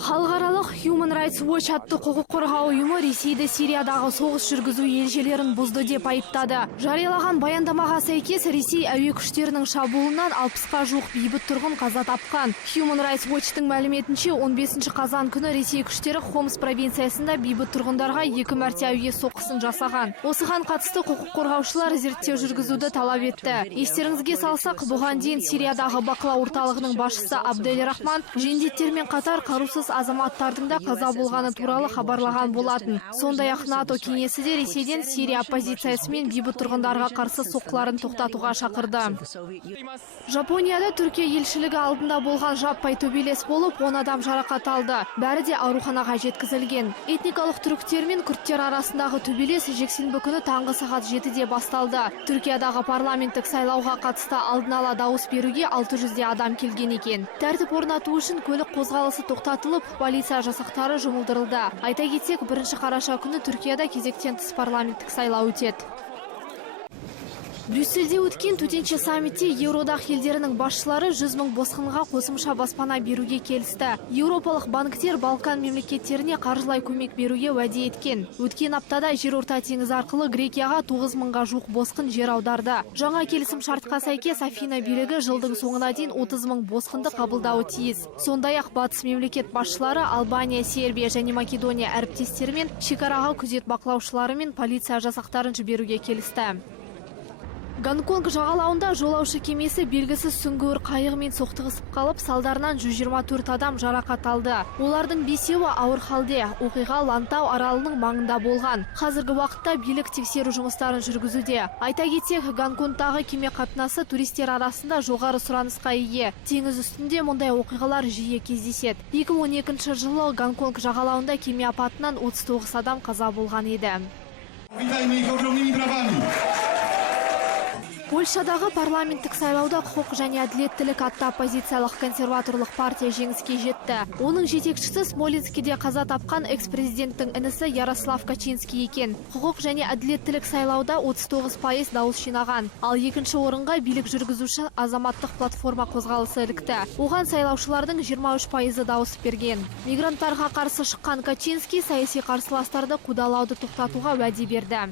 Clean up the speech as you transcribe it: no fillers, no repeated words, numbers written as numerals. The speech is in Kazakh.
Халықаралық Human Rights Watch атты құқық қорғау ұйымы Ресейді Сириядағы соғыс жүргізу ережелерін бұзды деп айыптады. Жариялаған баяндамаға сәйкес Ресей әуе күштерінің шабуылынан 60-қа жуық бейбіт тұрғын қаза тапқан. Human Rights Watch-тың мәліметінше 15 қазан күні Ресей күштері Хомс провинциясында бейбіт тұрғындарға 2 мәрте әуе соққысын жасаған. Осыған қатысты құқық қорғаушылар зерттеу жүргізуді талап етті. Естеріңізге салсақ, бұған дейін Сириядағы бақылау орталығының басшысы Абдель Рахман жендеттермен қатар қарусыз азаматтардың да қаза болғаны туралы хабарлаған болатын. Сондай-ақ НАТО кеңесі де Ресейден Сирия оппозициясы мен бейбіт тұрғындарға қарсы соққыларын тоқтатуға шақырды. Жапонияда Түркия елшілігі алдында болған жаппай төбелес болып, 10 адам жарақат алды. Бәрі де ауруханаға жеткізілген. Этникалық түріктер мен күрдтер арасындағы төбелес жексенбі күні таңғы сағат 7-де басталды. Түркиядағы парламенттік сайлауға қатысты алдын ала дауыс беруге 600 адам келген екен. Тәртіп орнату үшін көлік қозғалысы тоқтатылып, полиция жасақтары жұмылдырылды. Айта кетсек, 1 қараша күні Түркияда кезектен тыс парламенттік сайлау өтеді. Брюссельде өткен төтенше саммитте Еуроодақ елдерінің басшылары 100 мың босқынға қосымша баспана беруге келісті. Еуропалық банктер Балкан мемлекеттеріне қаржылай көмек беруге уәде еткен. Өткен аптада жерорта теңізі арқылы Грекияға 9 мыңға жуық босқын жер аударды. Жаңа келісім шартқа сәйкес Афина билігі жылдың соңына дейін 30 мың босқынды қабылдауы тиіс. Сондай-ақ батыс мемлекет басшылары Албания, Сербия және Македония әріптестерімен шекараға күзет бақылаушылары мен полиция жасақтарын жіберуге келісті. Гонконг жағалауында жолаушы кемесі белгісіз сүңгуір қайығымен соқтығысып қалып, салдарынан 124 адам жарақат алды. Олардың 5-еуі ауыр халде. Оқиға Лантау аралының маңында болған. Қазіргі уақытта билік тексеру жұмыстарын жүргізуде. Айта кетсек, Гонконгтағы кеме қатынасы туристер арасында жоғары сұранысқа ие. Теңіз үстінде мұндай оқиғалар жиі кездеседі. 2012 жылы Гонконг жағалауында кеме апатынан 39 адам қаза болған еді. Польшадағы парламенттік сайлауда құқық және әділеттілік атты оппозициялық консерваторлық партия жеңіске жетті. Оның жетекшісі Смоленскіде қаза тапқан экс-президенттің інісі Ярослав Качинский екен. Құқық және әділеттілік сайлауда 39% дауыс жинаған. Ал екінші орынға билік жүргізуші азаматтық платформа қозғалысы ілікті. Оған сайлаушылардың 23% дауыс берген. Мигранттарға қарсы шыққан Качинский саяси қарсыластарды қудалауды тоқтатуға уәде берді.